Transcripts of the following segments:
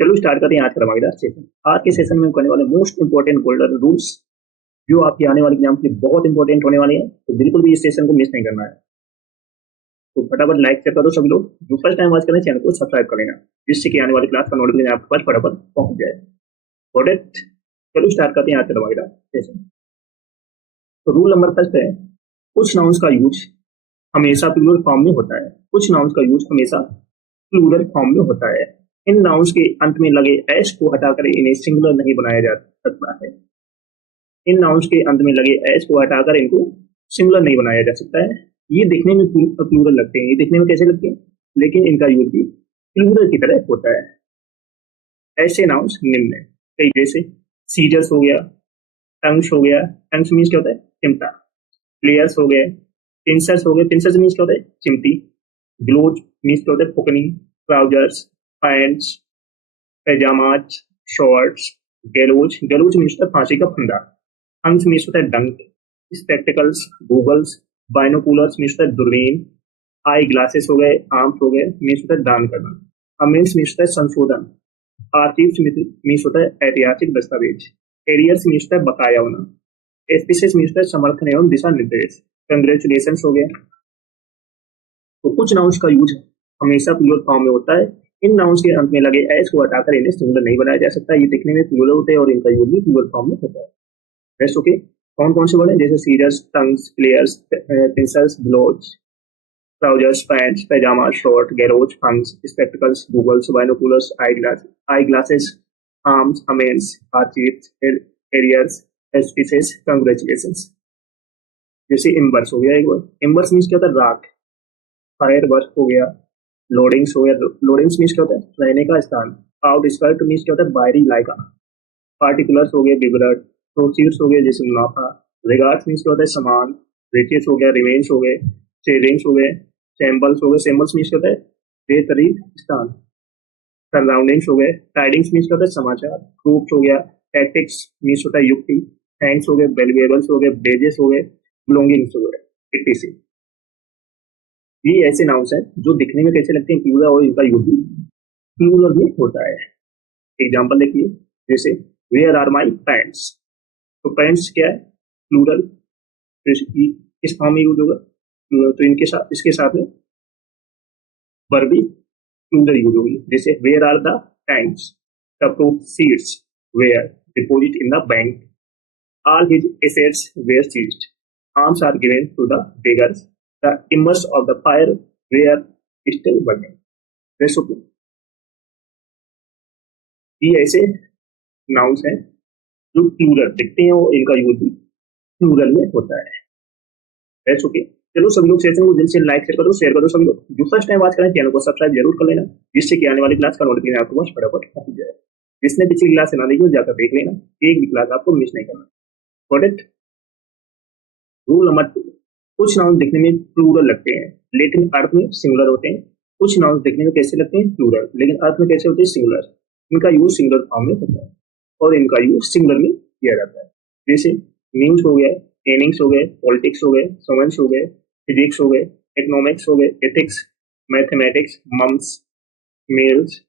चलो स्टार्ट करते हैं आज का धमाकेदार सेशन। आज के सेशन में करने वाले मोस्ट इंपोर्टेंट गोल्डन रूल्स जो आपकी आने वाली एग्जाम के लिए बहुत इंपॉर्टेंट होने वाले हैं, तो बिल्कुल भी इस सेशन को मिस नहीं करना है। तो फटाफट लाइक शेयर करो सभी लोग। जो फर्स्ट टाइम वॉच करें चैनल को सब्सक्राइब कर लेना, जिससे कि आने वाली क्लास का नोटिफिकेशन आपके पास फटाफट पहुंच जाए। प्रोडक्ट चलो स्टार्ट करते हैं आज का धमाकेदार सेशन। तो रूल नंबर फर्स्ट है, कुछ नाउन्स का यूज हमेशा प्लूरल फॉर्म में होता है। कुछ नाउन्स का यूज हमेशा प्लूरल फॉर्म में होता है। इन नाउन्स के अंत में लगे एस को हटाकर इन्हें सिंगुलर नहीं बनाया जा सकता है। इन नाउन्स के अंत में लगे एस को हटाकर इनको सिंगुलर नहीं बनाया जा सकता है। ये दिखने में प्लूरल लगते हैं, ये दिखने में कैसे लगते हैं, लेकिन इनका यूज भी प्लूरल की तरह होता है। ऐसे नाउन्स निम्न है कई, जैसे सीजर्स हो गया, टंग्स हो गया, टंग्स मीन्स क्या होता है चिमटा, प्लेयर्स हो गए, पिंसर्स हो गए, पिंसर्स मीन्स क्या होता है चिमटी, ग्लोव मीन्स क्या होता है फुकनी, trousers, pants, pyjamas, shorts, gallows, gallows means होता है फांसी का फंदा, अंग्स मीन्स होता है डंक, स्पेक्टिकल्स, गूगल्स, बाइनोकुलर्स मीन्स होता है दूरबीन, आई ग्लासेस हो गए, आर्म्स हो गए मीन्स होता है दान करना, अमेंड्स मीन्स होता है संशोधन, आर्चिव्स मीन्स होता है ऐतिहासिक दस्तावेज, एरियर्स मीन्स होता है बकाया होना, एस्पिसेस मीन्स होता है समर्थन एवं दिशा निर्देश, कंग्रेचुलेशन हो गया। तो कुछ नाउन्स का यूज हमेशा प्लूरल फॉर्म में होता है। इन नाउन्स के अंत में लगे एस को हटाकर इन्हें सिंगुलर नहीं बनाया जा सकता। ये दिखने में प्लूरल होते हैं और इनका यूज भी प्लूरल फॉर्म में होता है। नेक्स्ट ओके, कौन कौन से वर्ड हैं, जैसे scissors, tongs, pliers, pincers, gloves, trousers, pants, pyjama, short, gallows, thanks, spectacles, goggles, binoculars, eye glasses, arms, amends, archives, arrears, auspices, congratulations. जैसे इम्बर्स हो गया एक वर्ड, इम्बर्स मीन्स क्या होता है राख, फायर वर्क हो गया, लोडिंग्स हो गया, लोडिंग्स मीन्स क्या होता है रहने का स्थान, आउटस्कर्ट मीन्स क्या होता है बाहरी इलाका, पार्टिकुलर्स हो गए विवरण, प्रोसीड्स हो गए जैसे मुनाफा, रिगार्ड्स मीन्स क्या होता है समान, रिचेस हो गया, रिमेन्स हो गए, सेविंग्स हो गए, सैम्बल्स हो गए, सैम्बल्स मीन्स क्या होता है बेहतरीन स्थान, सराउंडिंग्स हो गए, टाइडिंग्स मीन्स क्या होता है समाचार, ग्रुप्स हो गया, टैक्टिक्स मीन्स होता है युक्ति, थैंक्स हो गए, वैल्यूएबल्स हो गए, बेजेस हो गए, बिलोंगिंग्स हो गए, इटीसी। ये ऐसे नाउन्स हैं जो दिखने में कैसे लगते हैं प्लूरल, और इनका यूज भी प्लूरल में होता है। एग्जांपल देखिए, जैसे वेयर आर माई पैंट्स, तो पैंट्स क्या है प्लूरल, तो किस फॉर्म में यूज होगा प्लूरल, तो इनके साथ इसके साथ में वर्ब भी प्लूरल यूज होगी। जैसे where are the tanks, the proceeds were deposit in the bank, all his assets were seized, arms are given to the beggars, the embers of the fire were still burning। Rest okay। ये ऐसे nouns हैं जो plural दिखते हैं और इनका use भी plural में होता है। Rest okay. चलो सभी लोग सेशन को जल्द से लाइक शेयर कर दो सभी लोग। जो फर्स्ट टाइम वॉच करें चैनल को सब्सक्राइब जरूर कर लेना, जिससे कि आने वाली क्लास का नोटिफिकेशन आपको बस फटाफट पहुंच जाए। जिसने पिछली क्लास से ना देखी हो जाकर देख लेना, एक भी क्लास आपको मिस नहीं करना। प्रोडक्ट रूल नंबर 2, कुछ नाउन दिखने में प्लूरल लगते हैं लेकिन अर्थ में सिंगुलर होते हैं। कुछ नाउन दिखने में कैसे लगते हैं प्लूरल, लेकिन अर्थ में कैसे होते हैं सिंगुलर। इनका यूज सिंगुलर फॉर्म में होता है और इनका यूज सिंगुलर में किया जाता है। जैसे न्यूज हो गया, एनिंग्स हो गए, पॉलिटिक्स हो गए, साइंस हो गए, फिजिक्स हो गए, इकोनॉमिक्स हो गए, ethics, mathematics, mumps, measles,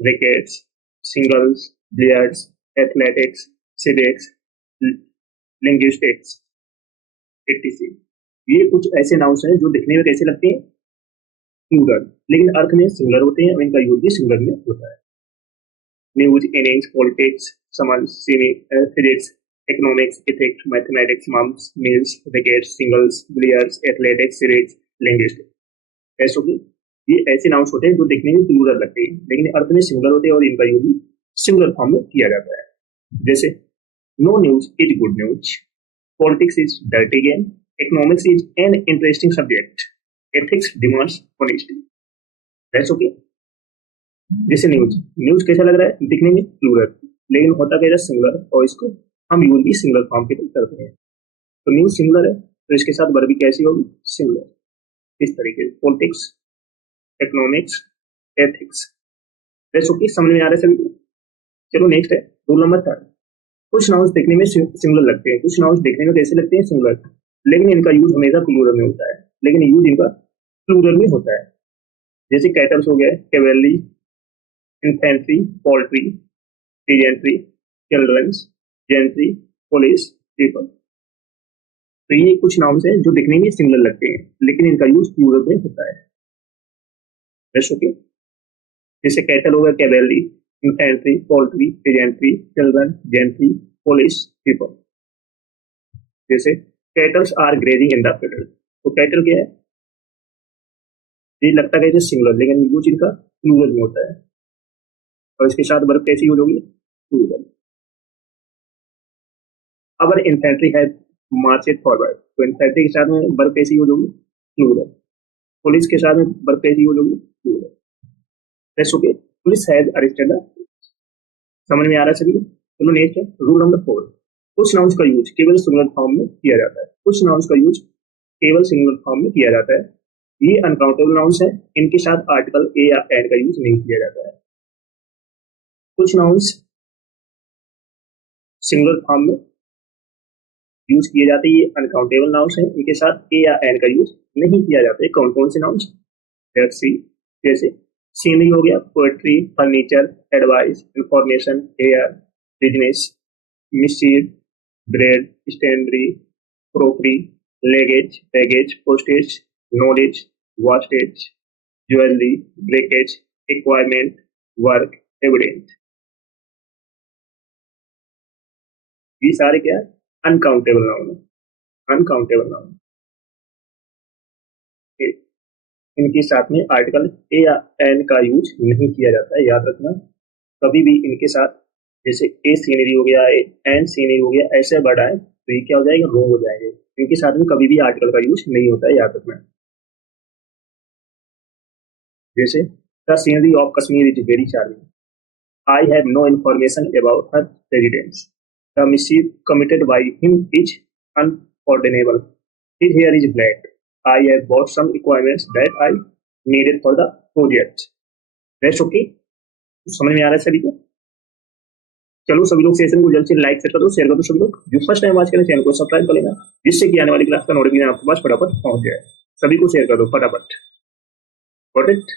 rickets, singles, billiards, athletics, civics, linguistics, etc। ये कुछ ऐसे नाउन्स हैं जो दिखने में कैसे लगते हैं प्लूरल, लेकिन अर्थ में सिंगुलर होते हैं और इनका यूज भी सिंगुलर में होता है। News, innings, politics, science, physics, economics, ethics, mathematics, mumps, measles, wickets, singles, billiards, athletics, civics, linguistics. ऐसो की ये ऐसे नाउन्स होते हैं जो दिखने में प्लूरल लगते हैं लेकिन अर्थ में सिंगुलर होते हैं और इनका यूज भी सिंगुलर फॉर्म में किया जाता है। जैसे no news is good news, politics is dirty game, economics is an interesting subject, ethics demands honesty। That's okay। जैसे न्यूज, न्यूज कैसा लग रहा है दिखने में प्लूरल, लेकिन होता क्या है सिंगुलर, और इसको हम यूज भी सिंगुलर फॉर्म के लिए करते हैं। तो न्यूज सिंगुलर है तो इसके साथ वर्ब भी कैसी होगी सिंगुलर। इस तरीके से politics, economics, ethics. That's okay, समझ में आ रहा है सभी। चलो नेक्स्ट है रूल नंबर 3, कुछ नाउन्स देखने में सिंगुलर लगते हैं, कुछ नाउन्स देखने में कैसे लगते हैं सिंगुलर, लेकिन इनका यूज हमेशा प्लूरल में होता है, लेकिन यूज इनका प्लूरल में होता है। जैसे कैटल्स हो गया, cavalry, infantry, poultry, pageantry, childrens, gentry, police, people. तो ये कुछ नाउन्स हैं जो दिखने में सिमिलर लगते हैं लेकिन इनका यूज प्लूरल में होता है। ओके, जैसे कैटल हो गया cavalry, infantry, poultry, peasantry, children, gentry, police, people. जैसे cattles are grazing in the field, तो कैटल क्या है, ये लगता है सिंगुलर लेकिन यूज इनका प्लूरल में होता है और इसके साथ वर्ब कैसी यूज होगी, प्लूरल। अगर इन्फेंट्री है मार्चेड फॉरवर्ड, तो इन्फेंट्री के साथ में वर्ब कैसी यूज होगी, प्लूरल। पुलिस के साथ में वर्ब कैसी यूज होगी, plural. Okay, police has arrested the, समझ में आ रहा है सभी को। चलो नेक्स्ट है रूल नंबर 4, कुछ नाउन्स का यूज केवल सिंगुलर फॉर्म में किया जाता है। कुछ नाउन्स का यूज केवल सिंगुलर फॉर्म में किया जाता है। ये अनकाउंटेबल नाउन्स है, इनके साथ आर्टिकल ए या एन का यूज नहीं किया जाता है। कुछ नाउन्स सिंगुलर फॉर्म में यूज किए जाते हैं, ये अनकाउंटेबल नाउन्स हैं, इनके साथ ए या एन का यूज नहीं किया जाता है। कौन कौन से नाउन्स, जैसे सीनरी हो गया, poetry, furniture, advice, information, air, business, mischief, bread, stationery, crockery, luggage, baggage, postage, knowledge, wastage, jewellery, breakage, requirement, work, evidence. ये सारे क्या है, अनकाउंटेबल नाउन है, अनकाउंटेबल नाउन। इनके साथ में आर्टिकल ए या एन का यूज नहीं किया जाता है, याद रखना। कभी भी इनके साथ जैसे ए सीनरी हो गया, एन सीनरी हो गया, ऐसे वर्ड आए तो ये क्या हो जाएगा, रॉन्ग हो जाएंगे। इनके साथ में कभी भी आर्टिकल का यूज नहीं होता है, याद रखना। जैसे the scenery of Kashmir is very charming, I have no information about her residence, the mischief committed by him is unpardonable, his hair is black, I have bought some equipments that I needed for the project. Rest okay? समझ में आ रहा है सभी को। चलो सभी लोग session को जल्द से लाइक कर दो, शेयर कर दो। सभी लोग जो फर्स्ट टाइम वॉच करें चैनल को सब्सक्राइब कर लेना, जिससे कि आने वाली क्लास का नोटिफिकेशन आपके पास फटाफट पहुंच जाए। सभी को शेयर कर दो फटाफट। Got it?